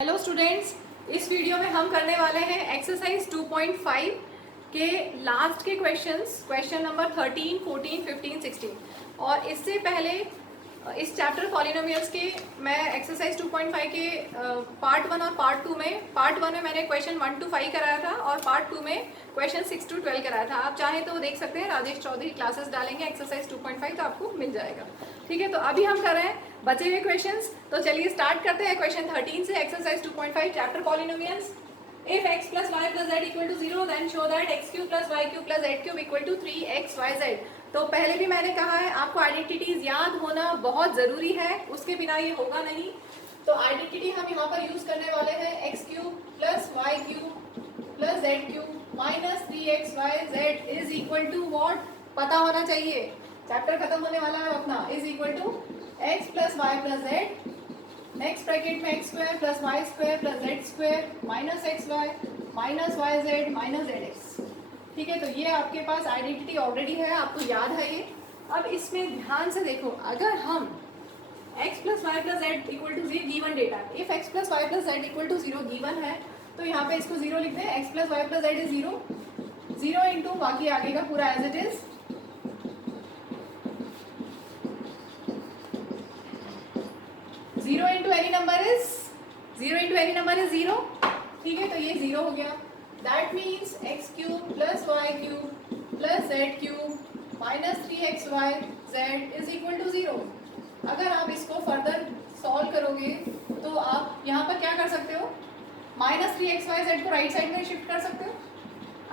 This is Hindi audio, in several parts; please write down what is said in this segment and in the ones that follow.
हेलो स्टूडेंट्स, इस वीडियो में हम करने वाले हैं एक्सरसाइज 2.5 के लास्ट के क्वेश्चन नंबर 13, 14, 15, 16। और इससे पहले इस चैप्टर पॉलिनोमियल्स के मैं एक्सरसाइज 2.5 के पार्ट 1 और पार्ट 1 में मैंने क्वेश्चन 1 to 5 कराया था और पार्ट 2 में क्वेश्चन 6 to 12 कराया था। आप चाहें तो देख सकते हैं, राजेश चौधरी क्लासेस डालेंगे एक्सरसाइज 2.5 तो आपको मिल जाएगा। ठीक है, तो अभी हम कर रहे हैं बचे हुए क्वेश्चंस। तो चलिए स्टार्ट करते हैं क्वेश्चन 13 से, exercise 2.5 chapter polynomials. If x plus y plus z equal to 0, then show that x cube plus y cube plus z cube equal to 3xyz। तो पहले भी मैंने कहा है आपको आइडेंटिटीज याद होना बहुत ज़रूरी है, उसके बिना ये होगा नहीं। तो आइडेंटिटी हम यहाँ पर यूज़ करने वाले हैं x cube plus y cube plus z cube minus 3xyz is equal to what, पता होना चाहिए, चैप्टर खत्म होने वाला है अपना। Is equal to x plus y plus z, next bracket में x square plus y square plus z square minus x y minus y z minus z x. ठीक है, तो ये आपके पास आइडेंटिटी ऑलरेडी है, आपको याद है ये। अब इसमें ध्यान से देखो, अगर हम x plus y plus z equal to 0 given data, if x plus y plus z equal to 0 given है तो यहाँ पे इसको 0 लिखते हैं। x plus y plus z is 0 into बाकी आगे का पूरा as it is 0 into any number is 0। ठीक है, तो ये 0 हो गया। That means x cube plus y cube plus z cube minus 3xyz is equal to 0। अगर आप इसको फर्दर सॉल्व करोगे तो आप यहाँ पर क्या कर सकते हो, माइनस 3xyz को राइट साइड में शिफ्ट कर सकते हो।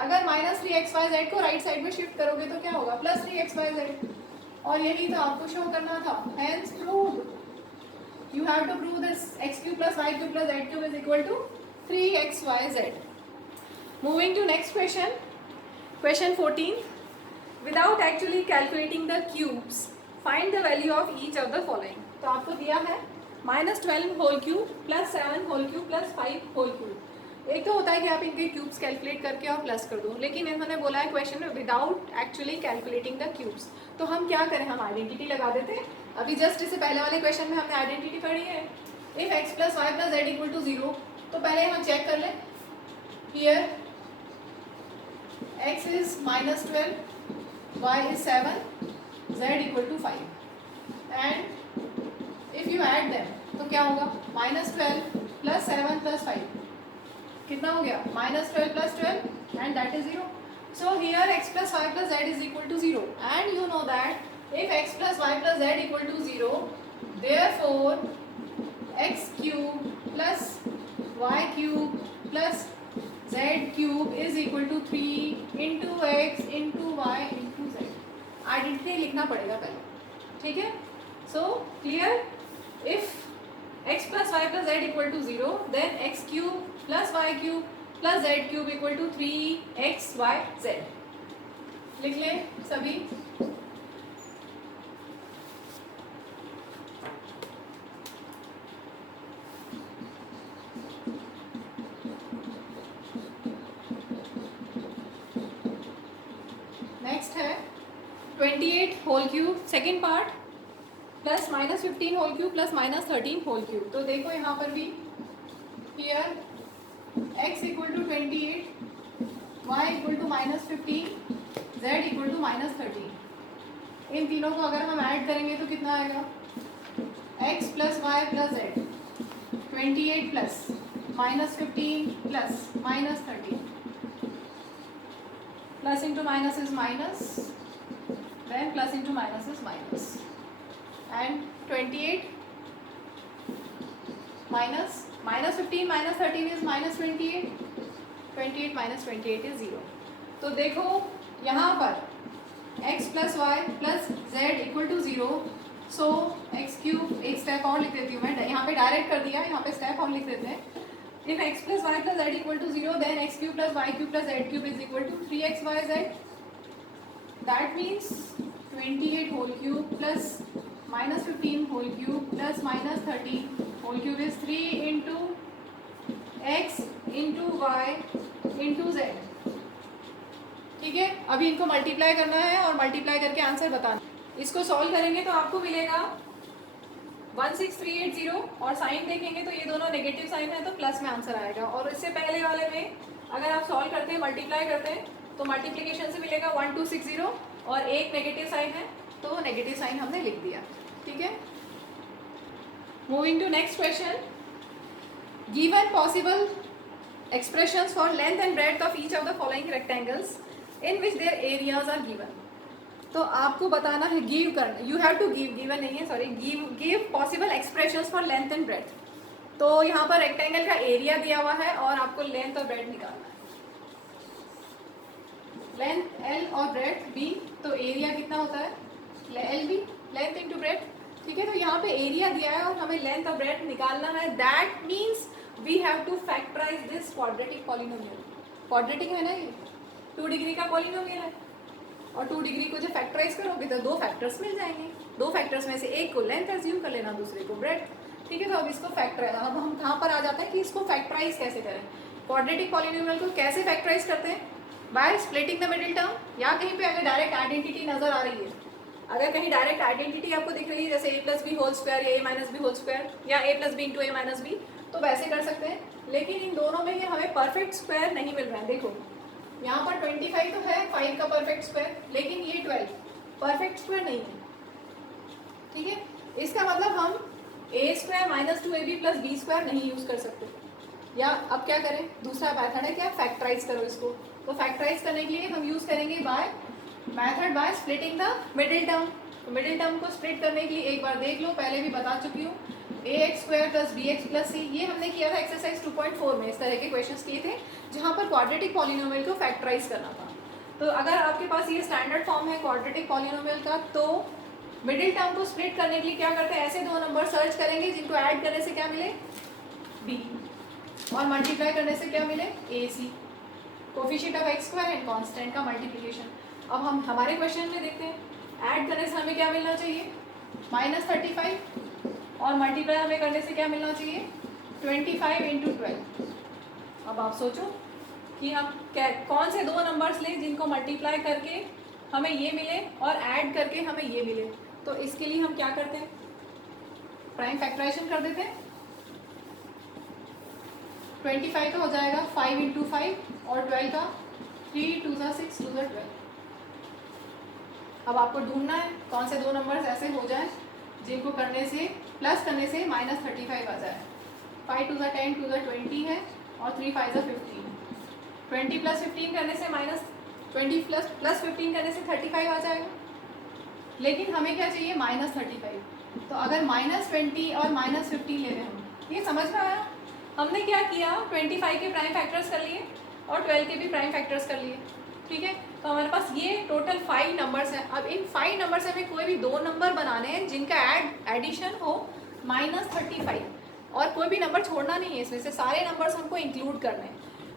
अगर माइनस 3xyz को राइट साइड में शिफ्ट करोगे तो क्या होगा, प्लस 3xyz। और यही तो आपको शो करना था, hence proved. You have to prove this x cube plus y cube plus z cube is equal to 3xyz. Moving to next question, question 14. Without actually calculating the cubes, find the value of each of the following. तो आपको दिया है -12 whole cube plus 7 whole cube plus 5 whole cube. एक तो होता है कि आप इनके क्यूब्स कैलकुलेट करके और प्लस कर दो, लेकिन इन्होंने बोला है क्वेश्चन में without actually calculating the cubes. तो हम क्या करें, हम आइडेंटिटी लगा देते हैं। अभी जस्ट इससे पहले वाले क्वेश्चन में हमने आइडेंटिटी पढ़ी है, if x plus y plus z equal to 0। तो पहले हम चेक कर लें, here x is -12, y is 7, z equal to 5 and if you add them तो क्या होगा, -12 प्लस 7 प्लस 5 कितना हो गया, -12 plus 12 and that is 0। So here x plus y plus z is equal to 0 and you know that if x plus y plus z equal to 0, therefore x cube plus y cube plus z cube is equal to 3 into x into y into z। Identity लिखना पड़ेगा पहले, ठीक है। So clear, if x plus y plus z equal to 0, then x cube plus y cube plus z cube equal to 3xyz। लिख लें सभी। नेक्स्ट है 28 whole cube second part plus -15 whole cube plus -13 whole cube. तो देखो यहाँ पर भी, here x equal to 28, y equal to -15, z equal to -13। इन तीनों को अगर हम ऐड करेंगे तो कितना आएगा, x plus y plus z, 28 plus -15 plus -13, plus into minus is minus, then plus into minus is minus, and 28 minus -15 minus 13 is -28, 28 minus 28 is 0। तो देखो यहाँ पर x plus y plus z equal to 0, so x cube, एक स्टेप और लिख देती हूँ मैं, यहाँ पे डायरेक्ट कर दिया, यहाँ पे स्टेप और लिख देते हैं। If x plus y plus z equal to 0, then x cube plus y cube plus z cube is equal to 3xyz. That means 28 whole cube plus -15 whole cube plus -13 whole cube is 3 into x into y into z। ठीक है, अभी इनको मल्टीप्लाई करना है और मल्टीप्लाई करके आंसर बताना। इसको सॉल्व करेंगे तो आपको मिलेगा 16380 और साइन देखेंगे तो ये दोनों नेगेटिव साइन है तो प्लस में आंसर आएगा। और इससे पहले वाले में अगर आप सॉल्व करते हैं, मल्टीप्लाई करते हैं तो मल्टीप्लिकेशन से मिलेगा 1260 और एक नेगेटिव साइन है तो नेगेटिव साइन हमने लिख दिया। ठीक है, moving to next question. Given possible expressions for length and breadth of each of the following rectangles in which their areas are given। तो आपको बताना है, गिव करना, you have to give, given नहीं है sorry, give possible expressions for length and breadth. तो यहाँ पर रेक्टेंगल का एरिया दिया हुआ है और आपको लेंथ और ब्रेड्थ निकालना है। लेंथ एल और ब्रेड्थ बी, तो एरिया कितना होता है l b, length into breadth. ठीक है, तो यहाँ पे एरिया दिया है और हमें लेंथ और ब्रेड्थ निकालना है। That means we have to factorise this quadratic polynomial. Quadratic है ना ये, 2 डिग्री का पॉलिनोमियल है और 2 डिग्री को जब फैक्टराइज करोगे तो 2 फैक्टर्स मिल जाएंगे। 2 फैक्टर्स में से एक को लेंथ एज्यूम कर लेना, दूसरे को ब्रेड्थ। ठीक है, तो अब इसको फैक्टराइज, अब हम कहाँ पर आ जाते हैं कि इसको फैक्टराइज कैसे करें। क्वाड्रेटिक पॉलिनोमियल को कैसे फैक्टराइज करते हैं, bye splitting the middle term, या कहीं पे अगर डायरेक्ट आइडेंटिटी नजर आ रही है, अगर कहीं डायरेक्ट आइडेंटिटी आपको दिख रही है जैसे a plus b whole square या a minus b whole square या a plus b into a minus b, तो वैसे कर सकते हैं। लेकिन इन दोनों में ये हमें परफेक्ट स्क्वायर नहीं मिल रहा है। देखो यहाँ पर 25 तो है 5 का परफेक्ट स्क्वायर, लेकिन ये 12 परफेक्ट स्क्वायर नहीं है। ठीक है, इसका मतलब हम a square minus 2ab plus b square नहीं यूज कर सकते। या अब क्या करें, दूसरा मेथड है क्या, फैक्टराइज करो इसको। तो फैक्टराइज करने के लिए हम यूज करेंगे by by splitting the middle term. तो मिडिल टर्म को स्प्लिट करने के लिए एक बार देख लो, पहले भी बता चुकी हूँ, ax square plus b x plus c, ये हमने किया था एक्सरसाइज 2.4 में। इस तरह के क्वेश्चंस किए थे जहाँ पर क्वाड्रेटिक पॉलिनोमियल को फैक्टराइज करना था। तो अगर आपके पास ये स्टैंडर्ड फॉर्म है क्वाड्रेटिक पॉलिनोमियल का, तो मिडिल टर्म को स्प्लिट करने के लिए क्या करते हैं, ऐसे 2 नंबर सर्च करेंगे जिनको ऐड करने से क्या मिले b और मल्टीप्लाई करने से क्या मिले ac, coefficient of x square and constant का मल्टीप्लिकेशन। अब हम हमारे क्वेश्चन में देखते हैं, ऐड करने से हमें क्या मिलना चाहिए -35 और मल्टीप्लाई हमें करने से क्या मिलना चाहिए 25 इंटू 12। अब आप सोचो कि हम कौन से 2 नंबर्स लें जिनको मल्टीप्लाई करके हमें ये मिले और ऐड करके हमें ये मिले। तो इसके लिए हम क्या करते हैं, प्राइम फैक्टराइजेशन कर देते हैं। 25 का हो जाएगा 5 इंटू 5 और 12 का 3 2 6 2 12। अब आपको ढूंढना है कौन से 2 नंबर्स ऐसे हो जाए जिनको करने से प्लस करने से -35 आ जाए। 5 2 10 2 20 है और 3 5 15। 20 प्लस 15 करने से -20 प्लस 15 करने से 35 आ जाएगा। लेकिन हमें क्या चाहिए -35। तो अगर -20 और -15 ले रहे हैं हम, ये समझ में आया। हमने क्या किया, 25 के प्राइम फैक्टर्स कर लिए और 12 के भी प्राइम फैक्टर्स कर लिए। ठीक है, तो हमारे पास ये टोटल 5 नंबर्स हैं। अब इन 5 नंबर से हमें कोई भी 2 नंबर बनाने हैं जिनका एडिशन हो -35 और कोई भी नंबर छोड़ना नहीं है, इसमें से सारे नंबर्स हमको इंक्लूड करने हैं।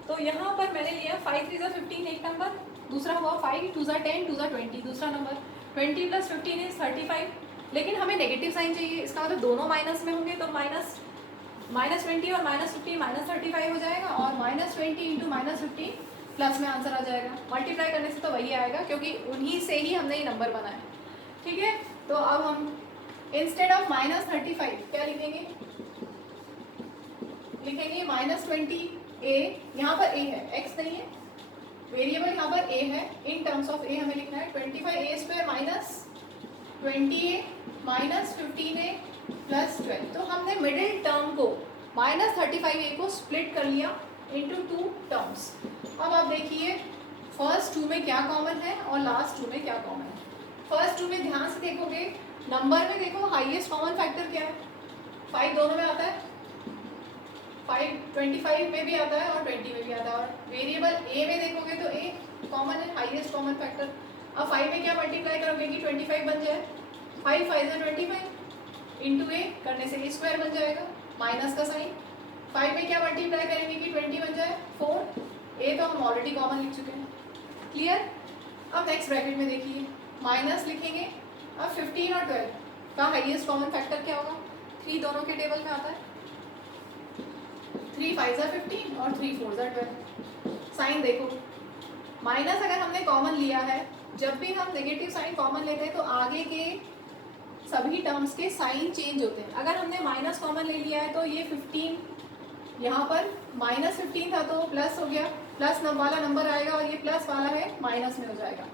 तो यहाँ पर मैंने लिया 5 3 15 एक नंबर, दूसरा हुआ 5 2 10 2 20 दूसरा नंबर, 20 प्लस 15 इज 35। लेकिन हमें नेगेटिव साइन चाहिए, इसका मतलब दोनों माइनस में होंगे, तो -20 और -15 -35 हो जाएगा और -20 इंटू -15 प्लस में आंसर आ जाएगा। मल्टीप्लाई करने से तो वही आएगा क्योंकि उन्हीं से ही हमने ये नंबर बनाया। ठीक है, तो अब हम इंस्टेड ऑफ -35 क्या लिखेंगे, -20 a, यहाँ पर a है, x नहीं है, वेरिएबल यहाँ पर a है, इन टर्म्स ऑफ a हमें लिखना है 25a square minus 20a minus 15a plus 12। तो हमने मिडिल टर्म को -35a को स्प्लिट कर लिया इंटू 2 टर्म्स। अब आप देखिए फर्स्ट 2 में क्या कॉमन है और लास्ट 2 में क्या कॉमन है। फर्स्ट 2 में ध्यान से देखोगे, नंबर में देखो हाईएस्ट कॉमन फैक्टर क्या है, 5 दोनों में आता है, 5 25 में भी आता है और 20 में भी आता है। और वेरिएबल a में देखोगे तो a कॉमन है, हाईएस्ट कॉमन फैक्टर। अब 5 में क्या मल्टीप्लाई करोगे कि 25 बन जाए, 5 5 है 25 इंटू a करने से a स्क्वायर बन जाएगा माइनस का साइन। 5 में क्या मल्टीप्लाई करेंगे कि 20 बन जाए 4, a तो हम ऑलरेडी कॉमन लिख चुके हैं। क्लियर। अब नेक्स्ट ब्रैकेट में देखिए माइनस लिखेंगे। अब 15 और 12 का हाईएस्ट कॉमन फैक्टर क्या होगा, 3 दोनों के टेबल में आता है, 3 5 15 और 3 4 12। साइन देखो, माइनस अगर हमने कॉमन लिया है, जब भी हम नेगेटिव साइन कॉमन लेते हैं तो आगे के सभी टर्म्स के साइन चेंज होते हैं। अगर हमने माइनस कॉमन ले लिया है तो ये 15 यहाँ पर -15 था तो प्लस हो गया, प्लस वाला नंबर आएगा और ये प्लस वाला है माइनस में हो जाएगा।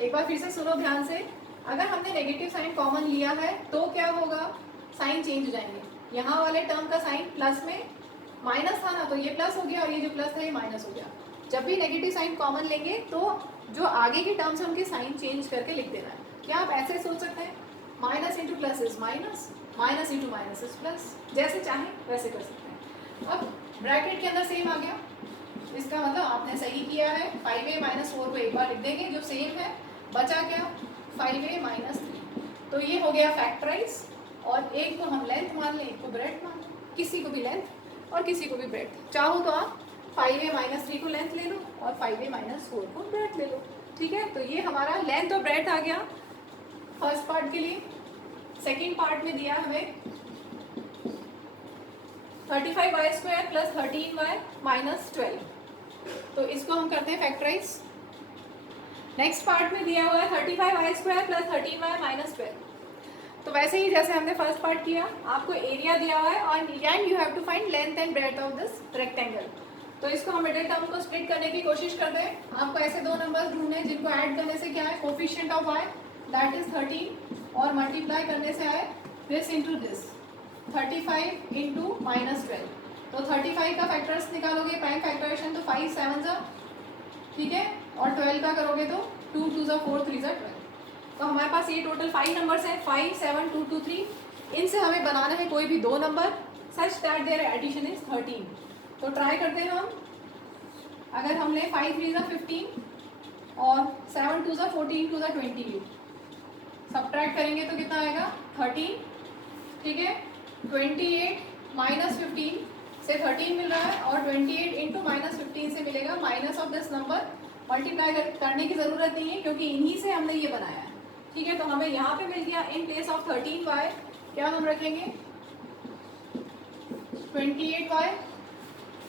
एक बार फिर से सुनो ध्यान से, अगर हमने नेगेटिव साइन कॉमन लिया है तो क्या होगा, साइन चेंज हो जाएंगे। यहाँ वाले टर्म का साइन प्लस में माइनस था ना तो ये प्लस हो गया और ये जो प्लस था ये माइनस हो गया। जब भी नेगेटिव साइन कॉमन लेंगे तो जो आगे के टर्म्स हैं उनके साइन चेंज करके लिख देना है। क्या आप ऐसे सोच सकते हैं, minus into plus is minus, minus into minus is plus, जैसे चाहें वैसे कर सकते हैं। अब ब्रैकेट के अंदर सेम आ गया, इसका मतलब आपने सही किया है। 5a - 4 को एक बार लिख देंगे जो सेम है, बचा क्या 5a - 3, तो ये हो गया फैक्टराइज। और एक को हम लेंथ मान लें, एक को ब्रेड मान लें, किसी को भी लेंथ और किसी को भी ब्रेड। चाहो तो आप 5a - 3 को लेंथ ले लो और 5a - 4 को ब्रेड ले लो। ठीक है, तो ये हमारा लेंथ और ब्रेड आ गया फर्स्ट पार्ट के लिए। सेकेंड पार्ट में दिया हमें 35y² + 13y - 12, तो इसको हम करते हैं फैक्टराइज। नेक्स्ट पार्ट में दिया हुआ है 35y² + 13y - 12, तो वैसे ही जैसे हमने फर्स्ट पार्ट किया, आपको एरिया दिया हुआ है और and you have to find length and breadth of this rectangle. तो इसको हम मिडिल टर्म को स्प्लिट करने की कोशिश करते हैं। आपको ऐसे दो नंबर्स ढूंढने हैं जिनको ऐड करने से क्या है, coefficient of y that is 13 और मल्टीप्लाई करने से आए दिस इंटू दिस 35 इंटू -12। तो 35 का फैक्टर्स निकालोगे प्राइम फैक्टराइजेशन तो 5 7 जा, ठीक है, और 12 का करोगे तो 2 2 जा 4 3 जा 12। तो हमारे पास ये टोटल 5 नंबर्स हैं, 5 7 2 2 3। इनसे हमें बनाना है कोई भी दो number such that their addition is 13। तो ट्राई करते हैं हम। अगर हमने 5 3 जा 15 और 7 2 जा 14 2 जा 28, सब्ट्रैक्ट करेंगे तो कितना आएगा 13, ठीक है। 28 - 15 से 13 मिल रहा है और 28 इंटू -15 से मिलेगा minus of this number. Multiply करने की ज़रूरत नहीं है क्योंकि इन्हीं से हमने ये बनाया है, ठीक है। तो हमें यहाँ पे मिल गया इन प्लेस ऑफ 13y क्या हम रखेंगे 28y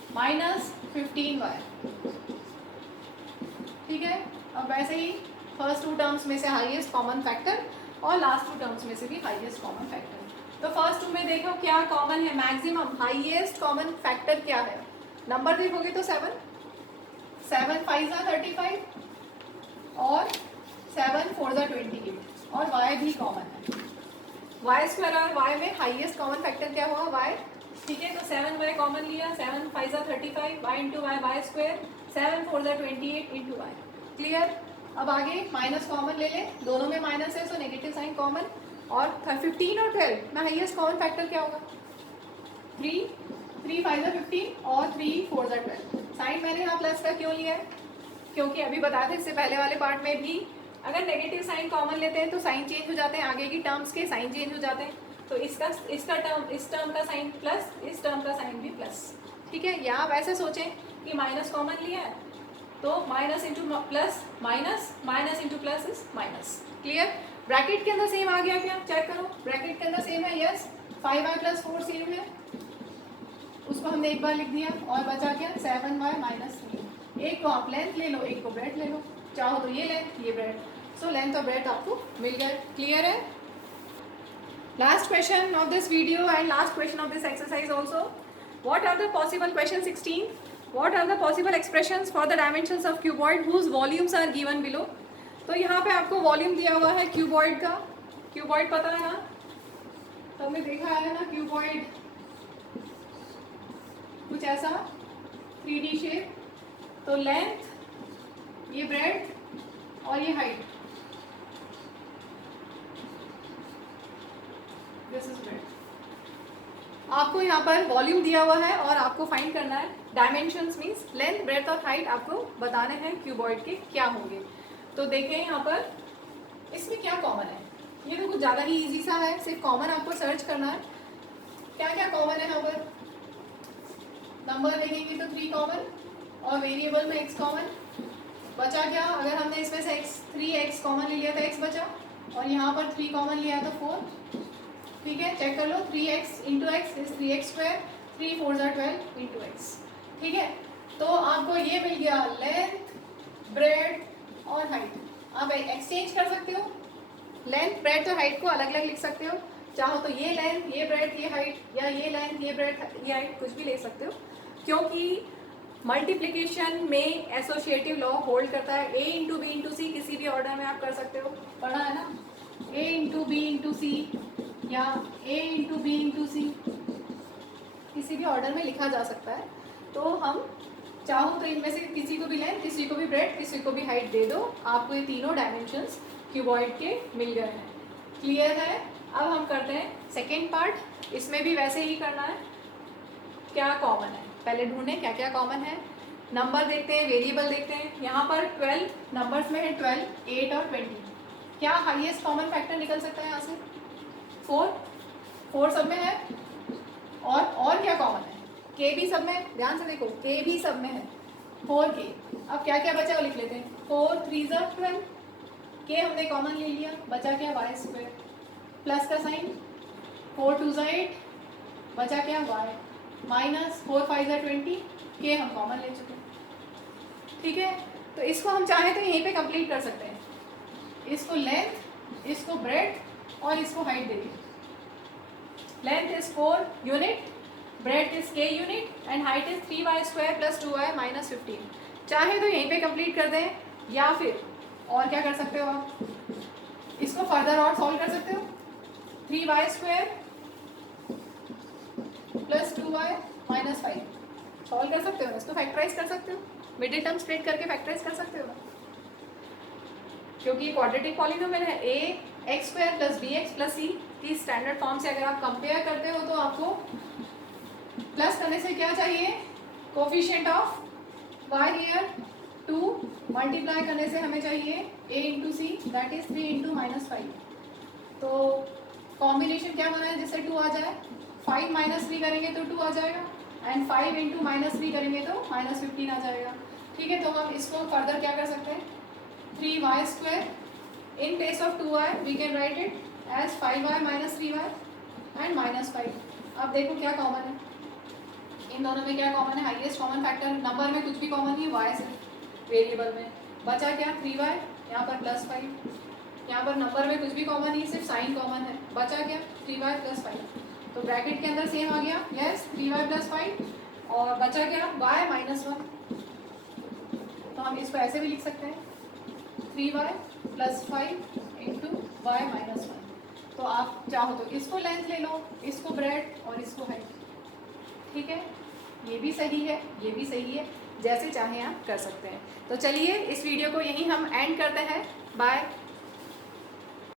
- 15y, ठीक है। अब वैसे ही फर्स्ट टू टर्म्स में से हाईएस्ट कॉमन फैक्टर और लास्ट टू टर्म्स में से भी हाईएस्ट कॉमन फैक्टर। तो फर्स्ट टू में देखो क्या कॉमन है, मैक्सिमम हाईएस्ट कॉमन फैक्टर क्या है। नंबर देखोगे तो 7 5 जा 35 और 7 4 जा 28 और y भी कॉमन है। y² और y में हाईएस्ट कॉमन फैक्टर क्या हुआ y, ठीक है। तो 7y कॉमन लिया, 7 5 जा 35 y इंटू y y², 7 4 जा 28 इंटू y, क्लियर। अब आगे माइनस कॉमन ले ले, दोनों में माइनस है सो नेगेटिव साइन कॉमन। और 15 और 12 में हाईएस्ट कॉमन फैक्टर क्या होगा 3 3 5 जा 15 और 3 4 जा 12। साइन मैंने यहाँ प्लस का क्यों लिया है, क्योंकि अभी बताया था इससे पहले वाले पार्ट में भी अगर नेगेटिव साइन कॉमन लेते हैं तो साइन चेंज हो जाते हैं, आगे की टर्म्स के साइन चेंज हो जाते हैं। तो इसका टर्म, इस टर्म का साइन प्लस, इस टर्म का साइन भी प्लस, ठीक है। या आप ऐसे सोचें कि माइनस कॉमन लिया है तो minus into plus minus, minus into plus is minus, clear. Bracket के अंदर सेम आ गया क्या, चेक करो। ब्रैकेट के अंदर सेम है, यस। 5y + 4 सेम है, उसको हमने एक बार लिख दिया और बचा क्या 7y - 3। एक को आप लेंथ ले लो, एक को ब्रेड ले लो, चाहो तो ये लेंथ ये ब्रेड। सो लेंथ और ब्रेड आपको मिल गया, क्लियर है। Last question of this video and last question of this exercise also. What are the possible, question 16, what are the possible expressions for the dimensions of cuboid whose volumes are given below. तो यहाँ पे आपको वॉल्यूम दिया हुआ है क्यूबॉइड का, क्यूबॉइड पता है ना, तो हमने देखा है ना क्यूबॉइड कुछ ऐसा 3D शेप। तो लेंथ, ये ब्रेड और ये हाइट, दिस इज ब्रेड। आपको यहाँ पर वॉल्यूम दिया हुआ है और आपको फाइंड करना है डायमेंशंस, मींस लेंथ ब्रेड्थ और हाइट आपको बताने हैं क्यूबॉइड के क्या होंगे। तो देखें यहाँ पर इसमें क्या कॉमन है, ये तो कुछ ज़्यादा ही इजी सा है, सिर्फ कॉमन आपको सर्च करना है। क्या क्या कॉमन है यहाँ पर, नंबर देखेंगे तो 3 कॉमन और वेरिएबल में x कॉमन। बचा क्या, अगर हमने इसमें से 3x कॉमन ले लिया था x बचा, और यहाँ पर 3 कॉमन लिया था 4, ठीक है। चेक कर लो 3x into x is 3x², 3 4 जा 12 इंटू एक्स, ठीक है। तो आपको ये मिल गया लेंथ ब्रेड और हाइट। आप एक्सचेंज कर सकते हो, लेंथ, ब्रेड्थ और हाइट को अलग अलग लिख सकते हो। चाहो तो ये लेंथ, ये ब्रेड्थ, ये हाइट, या ये लेंथ, ये ब्रेड्थ, ये हाइट, कुछ भी ले सकते हो, क्योंकि मल्टीप्लिकेशन में एसोसिएटिव लॉ होल्ड करता है। a इंटू बी इंटू सी किसी भी ऑर्डर में आप कर सकते हो, पढ़ा है ना, a इंटू बी इंटू सी या a इंटू बी इंटू सी किसी भी ऑर्डर में लिखा जा सकता है। तो हम चाहो तो इनमें से किसी को भी लेंथ, किसी को भी ब्रेड्थ, किसी को भी हाइट दे दो, आपको ये तीनों डायमेंशंस क्यूबॉइड के मिल गए हैं। क्लियर है? अब हम करते हैं सेकेंड पार्ट। इसमें भी वैसे ही करना है। क्या कॉमन है पहले ढूंढें, क्या क्या कॉमन है। नंबर देखते हैं, वेरिएबल देखते हैं। यहाँ पर 12 नंबर्स में है, 12, 8 और 20। क्या हाईएस्ट कॉमन फैक्टर निकल सकता है यहाँ से? 4 सब में है। और क्या कॉमन है? के भी सब में है, ध्यान से देखो, के भी सब में है, 4k। अब क्या क्या बचा वो लिख लेते हैं। 4 3 12, के हमने कॉमन ले लिया, बचा क्या? वाई स्क्वायर, प्लस का साइन, 4 2 8, बचा क्या? वाई, माइनस 4 5 20, के हम कॉमन ले चुके हैं। ठीक है, तो इसको हम चाहें तो यहीं पे कंप्लीट कर सकते हैं। इसको लेंथ, इसको ब्रेड्थ और इसको हाइट दे दीजिए। Length is 4 unit, breadth is k unit and height is 3y square plus 2y minus 15। चाहे तो यहीं पे कंप्लीट कर दें, या फिर और क्या कर सकते हो आप, इसको फर्दर और सॉल्व कर सकते हो। 3y square plus 2y minus 5 solve कर सकते हो, इसको फैक्टराइज कर सकते हो, मिडिल टर्म स्प्लिट करके फैक्टराइज कर सकते हो, क्योंकि क्वाड्रेटिक पॉलिनोमियल है। a x square plus b x plus c की स्टैंडर्ड फॉर्म से अगर आप कंपेयर करते हो तो आपको प्लस करने से क्या चाहिए? Coefficient of y here 2, multiply करने से हमें चाहिए a into c, that is 3 into minus 5। तो कॉम्बिनेशन क्या बना है जिससे 2 आ जाए? 5 माइनस 3 करेंगे तो 2 आ जाएगा, एंड 5 इंटू माइनस 3 करेंगे तो माइनस 15 आ जाएगा। ठीक है, तो हम इसको फर्दर क्या कर सकते हैं? 3y square in place of 2y we can write it as 5y minus 3y and minus 5। अब देखो क्या कॉमन है इन दोनों में, क्या कॉमन है? हाईएस्ट कॉमन फैक्टर नंबर में कुछ भी कॉमन नहीं है, y से वेरिएबल में बचा क्या? 3y, यहाँ पर प्लस 5, यहाँ पर नंबर में कुछ भी कॉमन नहीं, सिर्फ साइन कॉमन है, बचा क्या? 3y plus 5। तो ब्रैकेट के अंदर सेम आ गया, यस 3y प्लस 5, और बचा क्या? y minus 1। तो हम इसको ऐसे भी लिख सकते हैं, 3y plus 5 into y minus 1। तो आप चाहो तो इसको लेंथ ले लो, इसको ब्रेड और इसको हाइट। ठीक है, ये भी सही है, ये भी सही है, जैसे चाहें आप कर सकते हैं। तो चलिए इस वीडियो को यहीं हम एंड करते हैं। बाय।